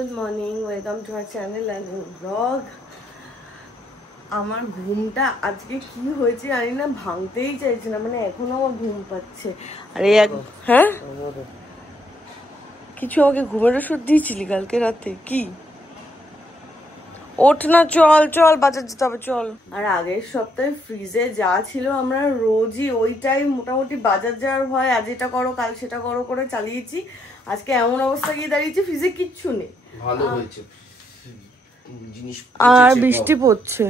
Good morning, welcome to our channel and blog. আমার ঘুমটা আজকে কি হয়েছে জানি না, ভাঙতেই চাইছে না, মানে এখনো আমার ঘুম পাচ্ছে। আর এই হ্যাঁ কিছু আমাকে ঘুমের ওষুধ দিয়েছিলি কালকে রাতে? কি ওঠ না, চল চল বাজার যেতে হবে, চল। আর আগের সপ্তাহে ফ্রিজে যা ছিল আমরা রোজই ওইটাই মোটামুটি বাজার যাওয়ার ভয়, আজ এটা করো কাল সেটা করো করে চালিয়েছি। আজকে এমন অবস্থা গিয়ে দাঁড়িয়েছে ফ্রিজে কিচ্ছু নেই। ভালো হয়েছে, জিনিস আর বৃষ্টি পড়ছে।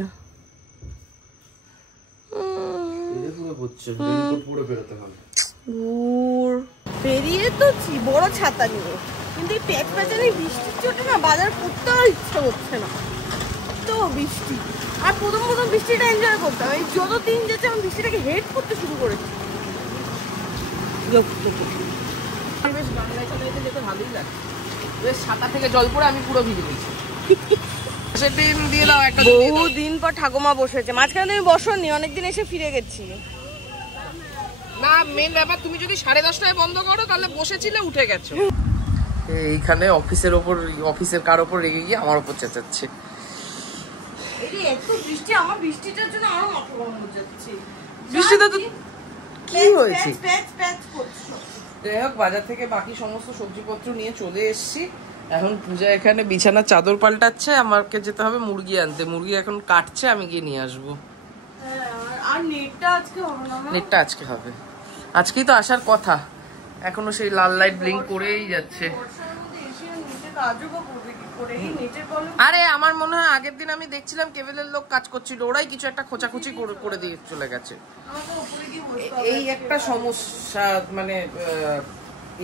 বেরিয়ে তো বড় ছাতা নিয়ে, কিন্তু এই প্যাচ প্যাচানি বৃষ্টির চোটে না বাজার করতে আর ইচ্ছা করছে না। তো বৃষ্টি আর প্রথম বৃষ্টিটা এনজয় করতাম, এই যত দিন যাচ্ছে আমি বৃষ্টিটাকে হেট করতে শুরু করেছি। বেশ বাংলায় চলে যেতে ভালোই লাগে, বেশ ছাতা থেকে জল পড়ে আমি পুরো ভিজে গেছি। বহুদিন পর ঠাকুমা বসেছে, মাঝখানে তুমি বসোনি, অনেকদিন এসে ফিরে গেছি। না মেন ব্যাপার, তুমি যদি 10:30টায় বন্ধ করো তাহলে বসেছিলে, উঠে গেছো। এইখানে অফিসের ওপর, অফিসের কার ওপর রেগে গিয়ে আমার ওপর চেঁচাচ্ছে। এত বৃষ্টি, আমার বৃষ্টিটার জন্য আরো মাথা গরম হয়ে যাচ্ছে। বৃষ্টিটা তো কি হয়েছে? যাই হোক, বাজার থেকে বাকি সমস্ত সবজিপত্র নিয়ে চলে এসেছি। এখন পূজা এখানে বিছানার চাদর পাল্টাচ্ছে, আমাকে যেতে হবে মুরগি আনতে। মুরগি এখন কাটছে, আমি গিয়ে নিয়ে আসবো। আর নেটটা আজকে হবে না? নেটটা আজকে হবে, আজকেই তো আসার কথা, এখনো সেই লাল লাইট ব্লিঙ্ক করেই যাচ্ছে। আরে আমার মনে হয় আগের দিন আমি দেখছিলাম কেবলের লোক কাজ করছিল, ওরাই কিছু একটা খোঁচাখুচি করে দিয়ে চলে গেছে। এই একটা সমস্যা, মানে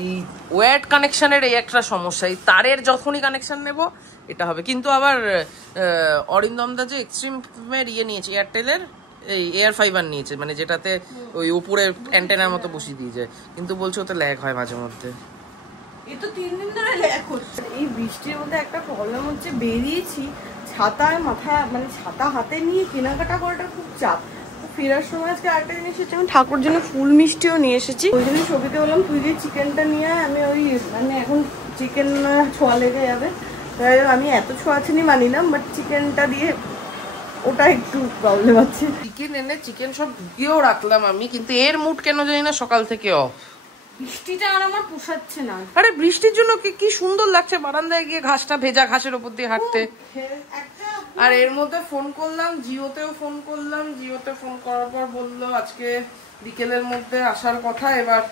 এই ওয়্যার্ড কানেকশনের এই একটা সমস্যা, এই তারের যখনই কানেকশন নেব এটা হবে। কিন্তু আবার অরিন্দমদা যে এক্সট্রিমের ইয়ে নিয়েছে, এয়ারটেলের এই এয়ার ফাইবার নিয়েছে, মানে যেটাতে ওই উপরে অ্যান্টেনার মতো বসিয়ে দিয়ে যায়, কিন্তু বলছে ওতে ল্যাগ হয় মাঝে মধ্যে। এই তো 3 দিন ধরে ল্যাগ হচ্ছে। এই বৃষ্টির মধ্যে একটা প্রবলেম হচ্ছে, বেরিয়েছি ছাতায় মাথায়, মানে ছাতা হাতে নিয়ে কেনাকাটা করাটা খুব চাপ। ফেরার সময় আজকে আরেকটা জিনিস হচ্ছে, আমি ঠাকুর জন্য ফুল মিষ্টিও নিয়ে এসেছি। ওই জন্য ছবিতে বললাম তুই যে চিকেনটা নিয়ে আয়, আমি ওই মানে এখন চিকেন ছোঁয়া লেগে যাবে, তাই আমি এত ছোঁয়াছানি মানি না, বাট চিকেনটা দিয়ে ওটা একটু প্রবলেম আছে। চিকেন এনে চিকেন সব ঢুকিয়েও রাখলাম আমি, কিন্তু এর মুড কেন জানি না সকাল থেকে অফ। বৃষ্টিটা আর আমার পোষাচ্ছে না। আরে বৃষ্টির জন্য কি সুন্দর লাগছে বারান্দায় গিয়ে, ঘাসটা ভেজা ঘাসের উপর দিয়ে হাঁটতে। আর এর মধ্যে ফোন করলাম জিওতেও, ফোন করলাম জিওতে, ফোন করার পর বললো আজকে বিকেলের মধ্যে আসার কথা। এবার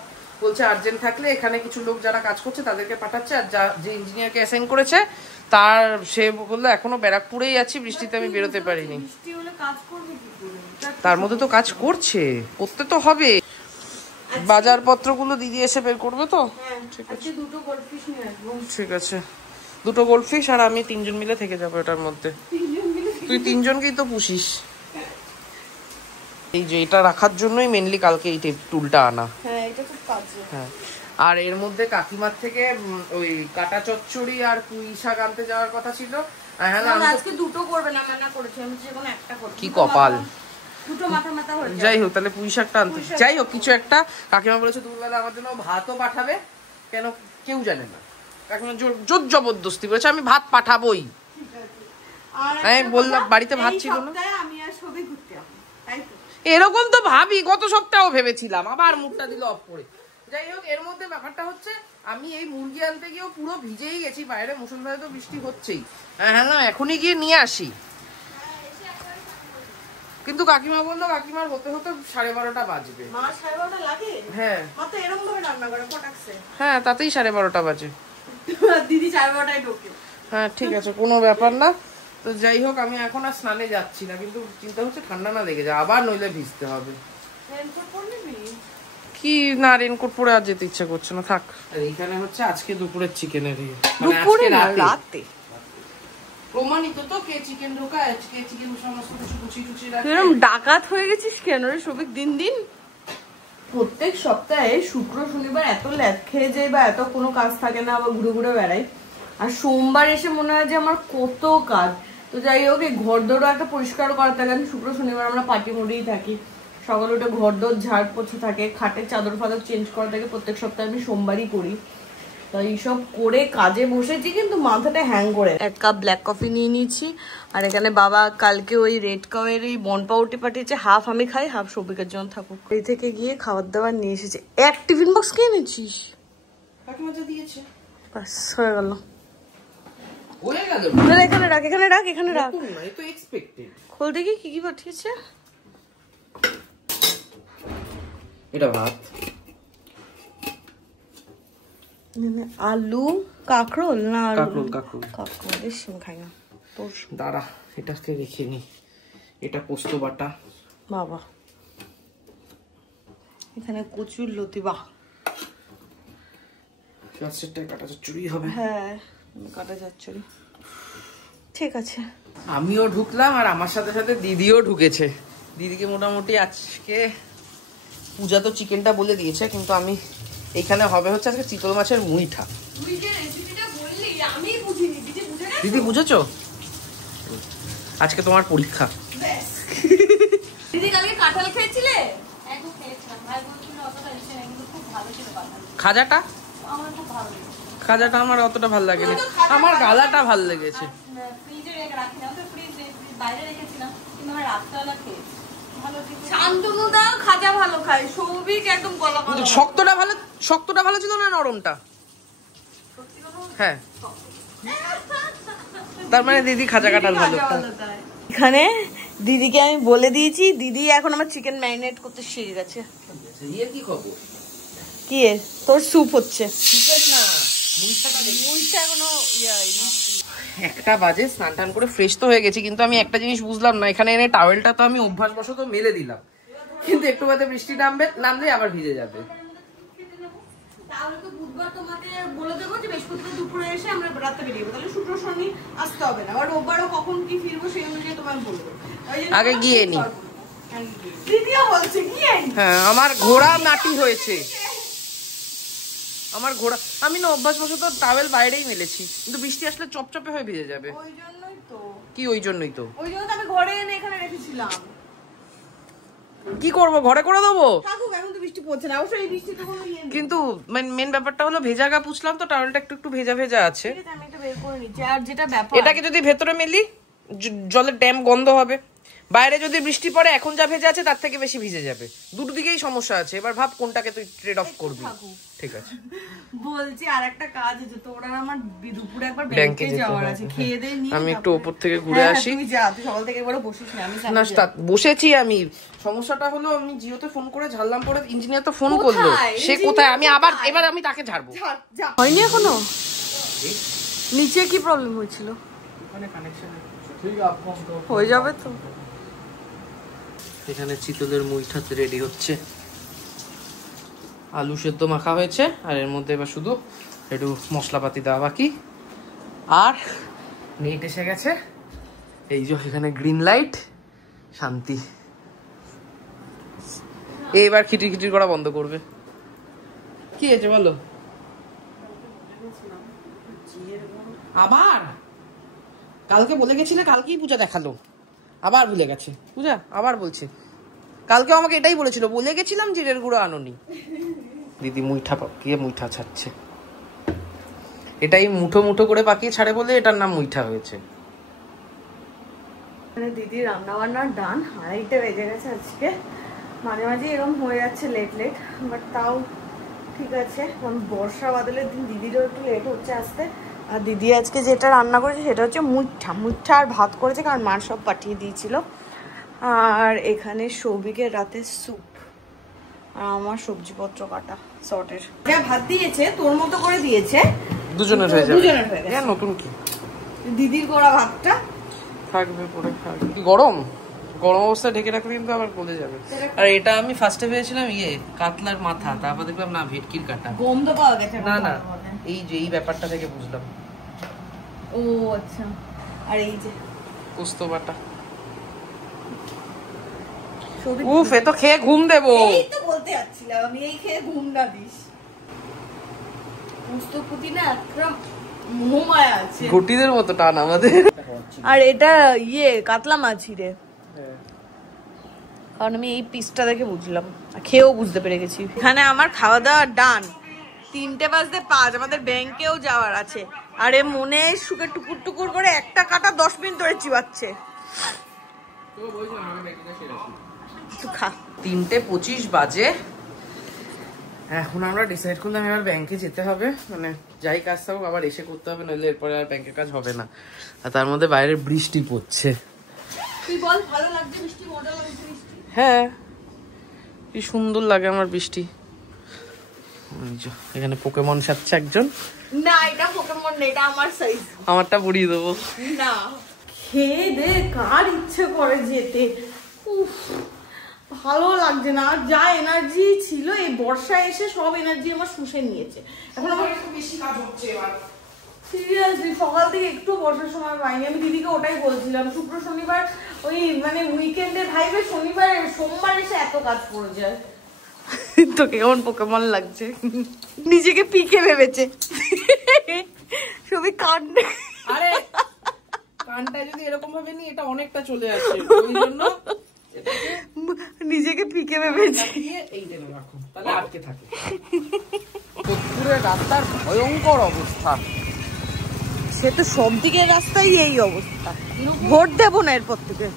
বলছে আর্জেন্ট থাকলে এখানে কিছু লোক যারা কাজ করছে তাদেরকে পাঠাচ্ছে, আর যে ইঞ্জিনিয়ারকে অ্যাসাইন করেছে তার, সে বললো এখনো ব্যারাকপুরেই আছি, বৃষ্টিতে আমি বেরোতে পারিনি। তার মধ্যে তো কাজ করতে তো হবে, বাজার পত্রগুলো দিদি এসে বের করবে তো। ঠিক আছে, ঠিক আছে, 2টো গোল্ডফিশ আর আমি 3জন মিলে থেকে যাবো এটার মধ্যে। তুই 3জনকেই তো পুষিস। এই যে এটা রাখার জন্যই মেনলি কালকে এই টুলটা আনা। হ্যাঁ, আর এর মধ্যে কাকিমার থেকে ওই কাটা চচ্চড়ি আর পুঁই শাক আনতে যাওয়ার কথা ছিল। আজকে 2টো করবে না, মানা করেছে, আমি যে কোনো একটা করব। কি কপাল, দুটো মাথা মাথা হয়ে যায়। যাই হোক, তাহলে পুঁই শাকটা আনতে, যাই হোক কিছু একটা। কাকিমা বলেছে দুপুরবেলা আমার জন্য ভাতও পাঠাবে, কেন কেউ জানে না। কাকিমা জোর জবরদস্তি বলেছে আমি ভাত পাঠাবোই। আমি বললাম বাড়িতে ভাত ছিল না, এরকম তো ভাবি, গত সপ্তাহে ভেবেছিলাম, আবার মুখটা দিল অফ করে। যাই হোক, এর মধ্যে ব্যাপারটা হচ্ছে আমি এই মুরগি আনতে গিয়েও পুরো ভিজেই গেছি, বাইরে মুষলধারে তো বৃষ্টি হচ্ছেই। হ্যাঁ না, এখনই গিয়ে নিয়ে আসি। কিন্তু কাকিমা বললো কাকিমার হতে হতে 12:30টা বাজবে। হ্যাঁ হ্যাঁ, তাতেই 12:30টা বাজে। দিদি 12:30টায় ঢোকে। হ্যাঁ ঠিক আছে, কোনো ব্যাপার না। তো যাই হোক, আমি এখন আর স্নানে যাচ্ছি না, কিন্তু চিন্তা হচ্ছে ঠান্ডা না লেগে যায়, আবার নইলে ভিজতে হবে। কি না, রেনকোট পরে আর যেতে ইচ্ছা করছে না, থাক। আর এইখানে হচ্ছে আজকে দুপুরের চিকেনের রাতে প্রমাণিত তো, কে চিকেন ঢোকায়, কে চিকেন সমস্ত কিছু কুচি রাখে। এরকম ডাকাত হয়ে গেছিস কেন রে সবিক? দিন দিন প্রত্যেক সপ্তাহে শুক্র শনিবার এত ল্যাদ খেয়ে যাই, বা এত কোনো কাজ থাকে না, আবার ঘুরে ঘুরে বেড়াই, আর সোমবার এসে মনে হয় যে আমার কত কাজ। তো যাই হোক, এই ঘর দৌড়ও একটা পরিষ্কার করা থাকে, আমি শুক্র শনিবার আমরা পার্টি মোডেই থাকি, সকালে উঠে ঘর দৌড় ঝাড় পোছা থাকে, খাটের চাদর ফাদর চেঞ্জ করা থাকে, প্রত্যেক সপ্তাহে আমি সোমবারই করি। তো এইসব করে কাজে বসেছি, কিন্তু মাথাটা হ্যাং করে। 1 কাপ ব্ল্যাক কফি নিয়ে নিয়েছি। আর এখানে বাবা কালকে ওই রেড কাওয়ের এই বন পাউরুটি পাঠিয়েছে, হাফ আমি খাই, হাফ সৌভিকের জন্য থাকুক। এই থেকে গিয়ে খাবার দাবার নিয়ে এসেছে। এক টিফিন বক্স খেয়ে নিয়েছিস? দিয়েছে, বাস হয়ে গেল। এখানে রাখ, এখানে রাখ, এখানে রাখ। খোল দেখি কি কি পাঠিয়েছে। এটা ভাত, আলু, কাঁকরোল না কাঁকরোল, কাঁকরোল, কাঁকরোল সিম খাই না তোর। দাঁড়া এটাকে রেখে নি। এটা পোস্ত বাটা বাবা, এখানে কচুর লতি। বাহ, কাটা চচ্চড়ি হবে। হ্যাঁ কাটা চচ্চড়ি, ঠিক আছে। আমিও ঢুকলাম আর আমার সাথে সাথে দিদিও ঢুকেছে। দিদিকে মোটামুটি আজকে পূজা তো চিকেনটা বলে দিয়েছে, কিন্তু আমি এখানে হবে হচ্ছে আজকে চিতল মাছের মুইঠা। দিদি বুঝেছো? আজকে তোমার পরীক্ষা। দিদি কালকে কাঁঠাল খেয়েছিলে? খাজাটা খাজাটা আমার অতটা ভালো লাগেনি, আমার গালাটা ভালো লেগেছে। শক্তটা ভালো ছিল না নরমটা? হ্যাঁ, তার মানে দিদি খাজা কাঁঠাল ভালো। এখানে দিদিকে আমি বলে দিয়েছি, দিদি এখন আমার চিকেন ম্যারিনেট করতে শিখে গেছে। কি খবর? কি তোর স্যুপ হচ্ছে? একটা বাজে, স্নান টান করে ফ্রেশ তো হয়ে গেছি, কিন্তু আমি একটা জিনিস বুঝলাম না। এখানে এনে টাওয়েলটা তো আমি অভ্যাসবশত মেলে দিলাম, কিন্তু একটু বাদে বৃষ্টি নামলে আবার ভিজে যাবে। আগে গিয়ে নি। হ্যাঁ, আমার ঘোড়া নাটি হয়েছে। আমার ঘোড়া, আমি না অভ্যাসবশত টাওয়েল বাইরেই মেলেছি, কিন্তু বৃষ্টি আসলে চপচপে হয়ে ভিজে যাবে। কি ওই জন্যই তো আমি ঘরে এনে এখানে রেখেছিলাম। কি করবো, ঘরে করে দেবো। কিন্তু মেন ব্যাপারটা হলো ভেজা গা পুছলাম তো, টাওয়েলটা একটু ভেজা ভেজা আছে। এটাকে যদি ভেতরে মেলি জলের ড্যাম গন্ধ হবে, বাইরে যদি বৃষ্টি পড়ে এখন যা ভেজা আছে তার থেকে বেশি ভিজে যাবে। দুটো দিকেই সমস্যা আছে, এবার ভাব কোনটাকে তুই ট্রেড অফ করবি। ঠিক আছে, বলছি আর একটা কাজ আছে, তোরা আমার দুপুরে একবার ব্যাংকে যাওয়ার আছে, খেয়ে দিয়ে নিয়ে আমি একটু উপর থেকে ঘুরে আসি। তুই যা, তুই সকাল থেকে একবার বসিস না। আমি না বসেছি আমি। সমস্যাটা হলো আমি জিওতে ফোন করে ঝাড়লাম, পরে ইঞ্জিনিয়ার তো ফোন করলো, সে কোথায়? আমি এবার আমি তাকে ঝাড়বো। হয়নি এখনো? নিচে কি প্রবলেম হয়েছিল? হয়ে যাবে তো। এখানে চিতলের মুইঠাতে রেডি হচ্ছে, আলু সেদ্ধ মাখা হয়েছে, আর এর মধ্যে এবার শুধু একটু মশলাপাতি দেওয়া বাকি। আর নেট এসে গেছে, এই যে এখানে গ্রিন লাইট, শান্তি। এইবার খিটির খিটির করা বন্ধ করবে। কি হয়েছে বলো? আবার কালকে বলে গেছিলে, কালকেই পূজা দেখালো, আবার ভুলে গেছে। পূজা আবার বলছে, কালকে আমাকে এটাই বলেছিল, বলে গেছিলাম জিরের গুঁড়ো আনোনি। দিদি মুইঠা ছাড়ছে, এটাই মুঠো মুঠো করে পাকিয়ে ছাড়ে বলে এটার নাম মুইঠা হয়েছে। দিদি রান্না বান্নার ডান, 2:30 বেজে গেছে আজকে। মাঝে মাঝে এরকম হয়ে যাচ্ছে লেট, বাট তাও ঠিক আছে। বর্ষা বাদলের দিন দিদিরও একটু লেট হচ্ছে আসতে। আর দিদি আজকে যেটা রান্না করেছে সেটা হচ্ছে মুঠা আর ভাত করেছে, কারণ মার সব পাঠিয়ে দিয়েছিল। আর এখানে সৌভিকের রাতে স্যুপ, আর আমার সবজিপত্র কাটা সর্টের। যা ভাত দিয়েছে তোর মতো করে দিয়েছে, দুজনের হয়ে যাবে। নতুন কি দিদির করা ভাতটা থাকবে পরে খাবে। কি গরম অবস্থায় ঢেকে রাখলে কিন্তু আবার গলে যাবে। আর এটা আমি ফার্স্টে ভেবেছিলাম কাতলার মাথা, তারপর দেখলাম না, ভেটকির কাটা। গন্ধ পাওয়া গেছে। না এই ব্যাপারটা থেকে বুঝলাম। ও আচ্ছা। আর এই যে পোস্ত বাটা, উফ, এ তো খেয়ে ঘুম দেবো। এই তো বলতে যাচ্ছিলাম আমি, এই খেয়ে ঘুম না দিস। পোস্ত পুদিনা একদম মোহমায়া আছে, ঘটিদের মতো টান আমাদের। আর এটা কাতলা মাছি রে, কারণ আমি এই পিসটা দেখে বুঝলাম, খেয়েও বুঝতে পেরে গেছি। এখানে আমার খাওয়া দাওয়া ডান। 3:05 আমাদের ব্যাংকেও যাওয়ার আছে। আরে মনে সুখে টুকুর টুকুর করে একটা কাটা 10 মিনিট ধরে চিবাচ্ছে। 3:25 বাজে। এখন আমরা ডিসাইড করলাম এবার ব্যাংকে যেতে হবে, মানে যাই কাজ থাকুক আবার এসে করতে হবে, নইলে এরপরে আর ব্যাংকের কাজ হবে না। আর তার মধ্যে বাইরে বৃষ্টি পড়ছে। তুই বল ভালো লাগছে বৃষ্টি? মজা লাগছে বৃষ্টি? হ্যাঁ, কি সুন্দর লাগে আমার বৃষ্টি। এখানে পোকেমন সাজছে একজন। না এটা পোকেমন না, এটা আমার সাইজ। আমারটা পরিয়ে দেবো না। খেয়ে দে কার ইচ্ছে করে যেতে, ভালো লাগছে না। যা এনার্জি ছিল এই বর্ষায় এসে সব এনার্জি আমার শুষে নিয়েছে। এখন আমার একটু বেশি কাজ হচ্ছে এবার। সিরিয়াসলি সকাল থেকে একটু বসার সময় পাইনি। আমি দিদিকে ওটাই বলছিলাম, শুক্র শনিবার ওই মানে উইকেন্ডে ভাইবে, শনিবার সোমবার এসে এত কাজ পড়ে যায়। তোকে কেমন পোকেমন লাগছে? নিজেকে পিকে ভেবেছে সবই কান্ড। আরে কানটা যদি এরকম ভাবে নি, এটা অনেকটা চলে আসছে, ওই জন্য নিজেকে পিকে ভেবেছে। এই দেন রাখো, তাহলে আটকে থাকে। পুরো রাস্তার ভয়ঙ্কর অবস্থা। সে তো সব দিকের রাস্তায় এই অবস্থা। ভোট দেবো না এরপর থেকে।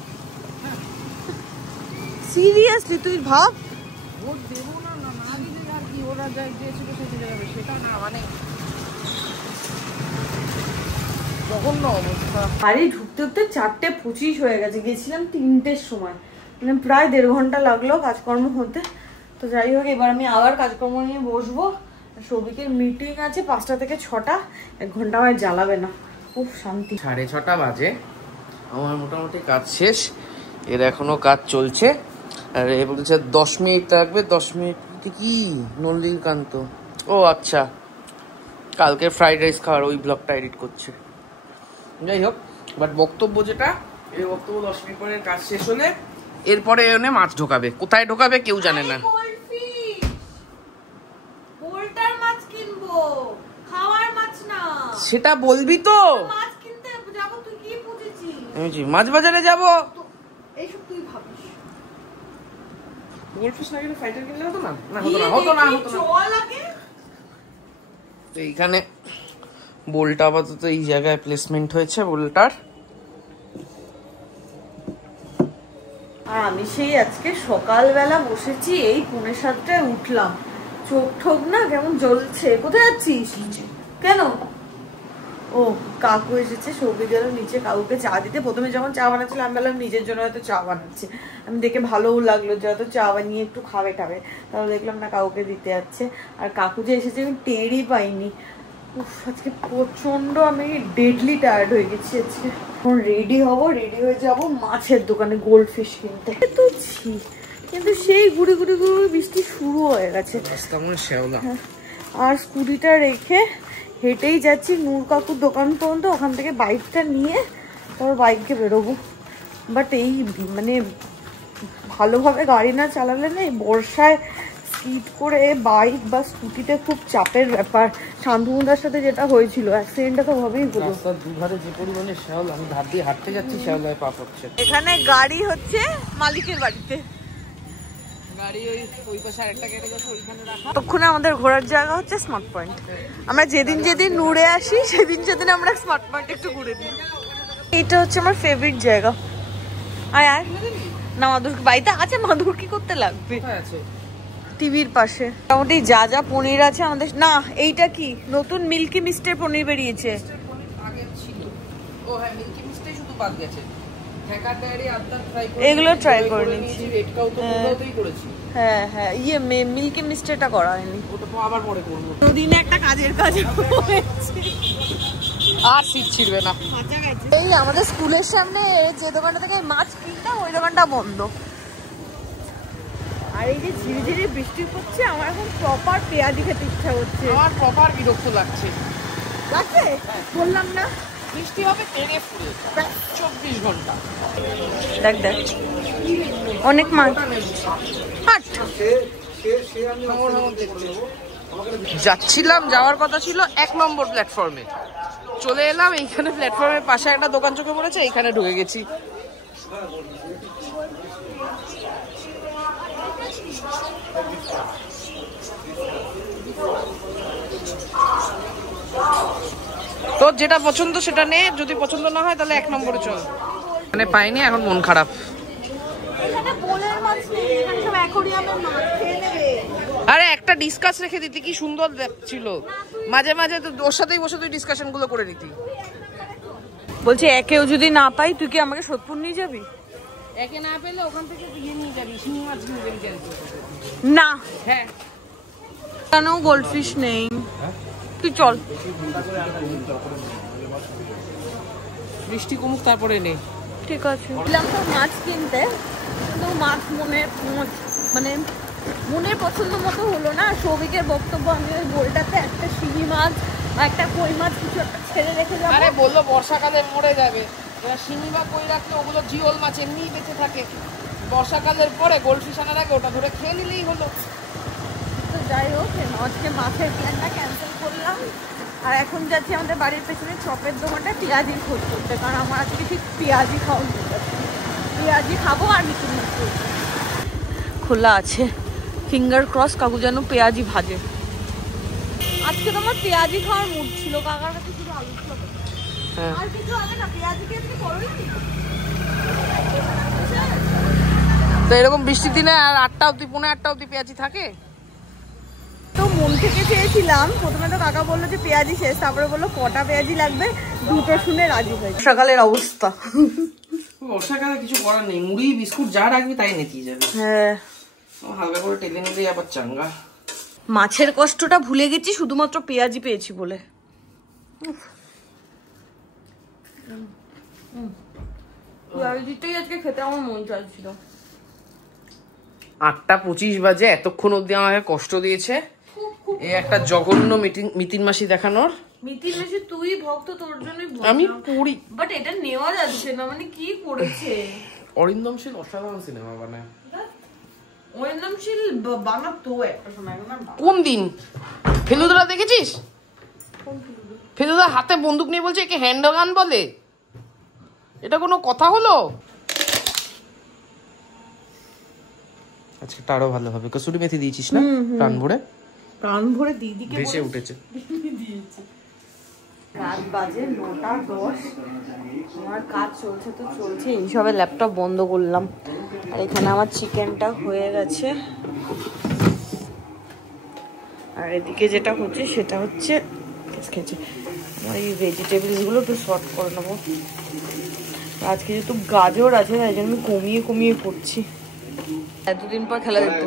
সিরিয়াসলি তুই ভাব। ভোট দেবো না, না দিলে আর কি, ওরা যাই দিয়েছিল সেটা যাবে, সেটা না মানে জঘন্য অবস্থা। বাড়ি ঢুকতে ঢুকতে 4:25 হয়ে গেছে। গেছিলাম 3টের সময়, মানে প্রায় 1.5 ঘন্টা লাগলো কাজকর্ম হতে। তো যাই হোক, এবার আমি আবার কাজকর্ম নিয়ে বসবো। সৌভিকের মিটিং আছে 5টা থেকে 6টা, 1 ঘন্টা আমায় জ্বালাবে না। খুব শান্তি। 6:30 বাজে, আমার মোটামুটি কাজ শেষ। এর এখনো কাজ চলছে। আর এ বলছে 10 মিনিট লাগবে। 10 মিনিট কি? নলিনীকান্ত, ও আচ্ছা, কালকে ফ্রাইড রাইস খাওয়ার ওই ব্লগটা এডিট করছে। যাই হোক, বাট বক্তব্য যেটা, এই বক্তব্য 10 মিনিট পরে কাজ শেষ হলে এরপরে এনে মাছ ঢোকাবে। কোথায় ঢোকাবে কেউ জানে না। সেটা বলবি তো। মাছ বাজারে যাবো। এইখানে বোলটা আপাতত এই জায়গায় প্লেসমেন্ট হয়েছে বোলটার। আর আমি সেই আজকে সকালবেলা বসেছি, এই 6:45 উঠলাম। চোখ ঠোক না কেমন জ্বলছে। কোথায় যাচ্ছিস? কেন? ও কাকু এসেছে, সৌভি গেল নিচে কাকুকে চা দিতে। প্রথমে যখন চা বানাচ্ছিল আমি বললাম নিজের জন্য হয়তো চা বানাচ্ছে। আমি দেখে ভালোও লাগলো যে হয়তো চা বানিয়ে একটু খাবে টাবে। তাহলে দেখলাম না কাকুকে দিতে যাচ্ছে। আর কাকু যে এসেছে আমি টেরই পাইনি। আজকে প্রচন্ড আমি ডেডলি টায়ার্ড হয়ে গেছি আজকে। এখন রেডি হব, রেডি হয়ে যাব মাছের দোকানে গোল্ড ফিশ কিনতে। কিন্তু সেই গুড়ি গুড়ি গুড়ি বৃষ্টি শুরু হয়ে গেছে। আর স্কুটিটা রেখে হেঁটেই যাচ্ছি নূর কাকুর দোকান পর্যন্ত। ওখান থেকে বাইকটা নিয়ে তারপর বাইকে বেরোবো। বাট এই মানে ভালোভাবে গাড়ি না চালালে না, এই বর্ষায় স্কিড করে বাইক বা স্কুটিতে খুব চাপের ব্যাপার। শান্তনুদার সাথে যেটা হয়েছিল, অ্যাক্সিডেন্টটা তো হবেই হলো। রাস্তার দুধারে যে পরিমাণে শ্যাওল, আমি ধার দিয়ে হাঁটতে যাচ্ছি, শ্যাওলায় পা পড়ছে। এখানে গাড়ি হচ্ছে মালিকের বাড়িতে, গাড়ি ওই পাশে আরেকটা গেটে গেছে, ওইখানে রাখা। তখন আমাদের ঘোরার জায়গা হচ্ছে স্মার্ট পয়েন্ট। আমরা যেদিন যেদিন নুড়ে আসি সেদিন আমরা স্মার্ট পয়েন্ট একটু ঘুরে দিই। এটা হচ্ছে আমার ফেভারিট জায়গা। আয় আয় না, মাদুর বাড়িতে আছে। মাদুর কি করতে লাগবে? টিভির পাশে। মোটামুটি যা যা পনির আছে আমাদের। না এইটা কি নতুন মিল্কি মিস্টের পনির বেরিয়েছে। এগুলো ট্রাই করে নিচ্ছি। হ্যাঁ হ্যাঁ, ইয়ে মিল্কি মিস্টেরটা করা হয়নি। দুদিনে একটা কাজের কাজ আর শীত ছিড়বে না। এই আমাদের স্কুলের সামনে যে দোকানটা থেকে মাছ কিনতাম ওই দোকানটা বন্ধ। আর এই যে ঝিরি ঝিরি বৃষ্টি পড়ছে, আমার এখন প্রপার পেঁয়াজি খেতে ইচ্ছা হচ্ছে। আমার প্রপার বিরক্ত লাগছে। বললাম না বৃষ্টি হবে টেনে ফুলে 24 ঘন্টা। দেখ দেখ অনেক মাছ। যাচ্ছিলাম, যাওয়ার কথা ছিল 1 নম্বর প্ল্যাটফর্মে, চলে এলাম এইখানে প্ল্যাটফর্মের পাশে একটা দোকান চোখে পড়েছে, এইখানে ঢুকে গেছি। তোর যেটা পছন্দ সেটা নে, যদি পছন্দ না হয় তাহলে 1 নম্বরে চল। মানে পাইনি, এখন মন খারাপ। আরে একটা ডিসকাস রেখে দিতি, কি সুন্দর ছিল। মাঝে মাঝে তো ওর সাথেই বসে তুই ডিসকাশন গুলো করে নিতি। বলছি একেও যদি না পাই তুই কি আমাকে সোদপুর নিয়ে যাবি? একে না পেলে ওখান থেকে দিয়ে নিয়ে যাবি, শিঙি মাছ নিয়ে যাবি। না হ্যাঁ, কেন গোল্ডফিশ নেই? তুই চল, বৃষ্টি কমুক তারপরে নেই। ঠিক আছে। বললাম তো মাছ কিনতে, কিন্তু মাছ মানে মনের পছন্দ মতো হলো না। সৌভিকের বক্তব্য, আমি ওই গোলটাতে একটা শিঙি মাছ বা একটা কই মাছ কিছু একটা ছেড়ে রেখে যাবো। আরে বললো বর্ষাকালে মরে যাবে, শিঙি বা কই রাখলে ওগুলো জিওল মাছ এমনিই বেঁচে থাকে। বর্ষাকালের পরে গোল্ডফিশ আনার আগে ওটা ধরে খেয়ে নিলেই হলো। তো যাই হোক, আজকে মাছের প্ল্যানটা ক্যান্সেল করলাম। আর এখন যাচ্ছি আমাদের বাড়ির পেছনে চপের দোকানটা পেঁয়াজি খোঁজ করতে, কারণ আমার আজকে ঠিক পেঁয়াজি খাওয়া পেঁয়াজি খাবো। আর মিঠুন মাছ খোলা আছে, ফিঙ্গার ক্রস কাকু যেন পেঁয়াজি ভাজে। আজকে তোমার পেঁয়াজি খাওয়ার মুড ছিল, কাকার কাছে শুধু আলু ছিল। আর কিছু হবে না, পেঁয়াজি কি আজকে করোই। তো এরকম বৃষ্টির দিনে আর 8টা অবধি, 8:30 অবধি পেঁয়াজি থাকে। তো মন থেকে চেয়েছিলাম, প্রথমে তো কাকা বললো যে পেঁয়াজি শেষ, তারপরে বললো কটা পেঁয়াজি লাগবে, দুটো শুনে রাজি হয়েছে। সকালের অবস্থা, বর্ষাকালে কিছু করার নেই, মুড়ি বিস্কুট যা রাখবি তাই নেতিয়ে যাবে। হ্যাঁ, হালকা করে টেনে নিলেই আবার চাঙ্গা। মাছের কষ্টটা ভুলে গেছি শুধুমাত্র পেঁয়াজি পেয়েছি বলে। পেঁয়াজিটাই আজকে খেতে আমার মন চাইছিল। 8:25 বাজে, এতক্ষণ অব্দি আমাকে কষ্ট দিয়েছে। এই একটা জঘন্য মিতিন মাসি দেখানোর। মিতিন মাসি তুই ভক্ত, তোর জন্যই আমি পড়ি, বাট এটা নেওয়া যাচ্ছে না। মানে কি করেছে অরিন্দমশীল অসাধারণ সিনেমা বানায়। অরিন্দমশীল বানাতো একটা সময়। কোন দিন ফেলুদা দেখেছিস? ফেলুদা হাতে বন্দুক নিয়ে বলছে একে হ্যান্ডগান বলে। এটা কোনো কথা হলো? আজকে তারও ভালো হবে। কসুরি মেথি দিয়েছিস না? প্রাণ ভরে, প্রাণ ভরে দিদিকে ভেসে উঠেছে। রাত বাজে 9:10। আমার কাজ চলছে তো চলছে, এই সবে ল্যাপটপ বন্ধ করলাম। আর এখানে আমার চিকেনটা হয়ে গেছে। আর এদিকে যেটা হচ্ছে সেটা হচ্ছে এই ভেজিটেবলসগুলো একটু শর্ট করে নেবো। আজকে যেহেতু গাজর আছে তাই জন্য আমি কমিয়ে কমিয়ে করছি। এতদিন পর খেলা দেখতে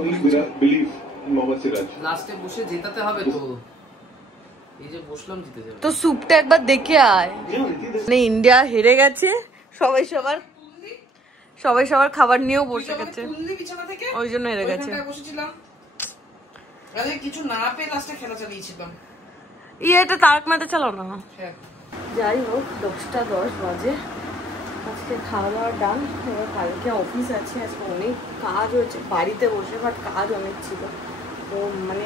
লাস্টে বসে জেতাতে হবে তো। এই যে বসলাম, জিতে যাবে। তো স্যুপটা একবার দেখে আয়। মানে ইন্ডিয়া হেরে গেছে, সবাই সবার খাবার নিয়েও বসে গেছে, ওই জন্য হেরে গেছে। কিছু না পেয়ে লাস্টে খেলা চালিয়েছিলাম। এটা তারক মেহতা চালাও না। যাই হোক, 10:10 বাজে। আজকে খাওয়া দাওয়া ডান। এবার কালকে অফিস আছে, আজকে অনেক কাজ হয়েছে বাড়িতে বসে, বাট কাজ অনেক ছিল। তো মানে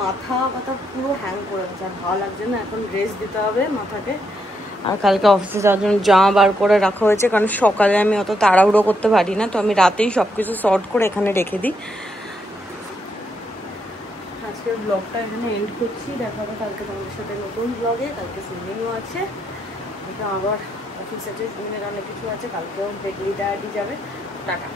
মাথা ব্যথা পুরো হ্যাং করে গেছে, আর ভালো লাগছে না। এখন রেস্ট দিতে হবে মাথাকে। আর কালকে অফিসে যাওয়ার জন্য জামা বার করে রাখা হয়েছে, কারণ সকালে আমি অত তাড়াহুড়ো করতে পারি না। তো আমি রাতেই সব কিছু শর্ট করে এখানে রেখে দিই। আজকের ব্লগটা এখানে এন্ড করছি। দেখা হবে কালকে তোমাদের সাথে নতুন ব্লগে। কালকে সুইমিংও আছে, আবার অফিস আছে, সুইমিংয়ের অনেক কিছু আছে। কালকেও বেগলি ডায়াটি যাবে। টাটা।